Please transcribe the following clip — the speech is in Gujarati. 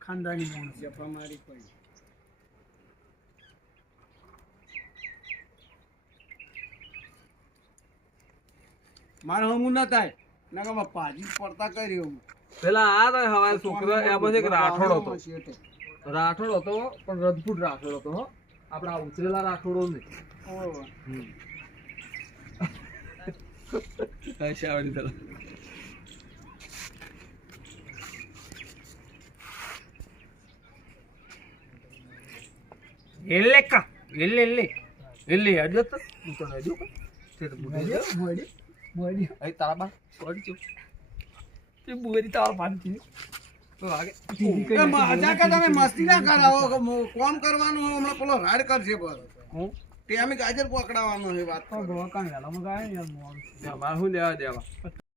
ખાનદાની માણસ જફા મારી મારે હમું ના થાય. ના કે પાજી પડતા કરી હું પેલા આ તો હવારે છોકરો એમાં એક રાઠોડ હતો. રાઠોડ હતો પણ રદફૂટ રાઠોડ હતો હો. આપડા ઉતરેલા રાઠોડો ને. શાવડી પેલા એલે ಎಲ್ಲಿ ಎಲ್ಲಿ ಎಲ್ಲಿ હું તારા મજા કે તમે મસ્તી ના કરાવો કે કોમ કરવાનું હમણાં પેલો રાડ કરશે બસ. હું? તે અમે ગાજર પકડાવવાનો છે વાત તો યાર મોણસ મારે શું લેવા દેવા?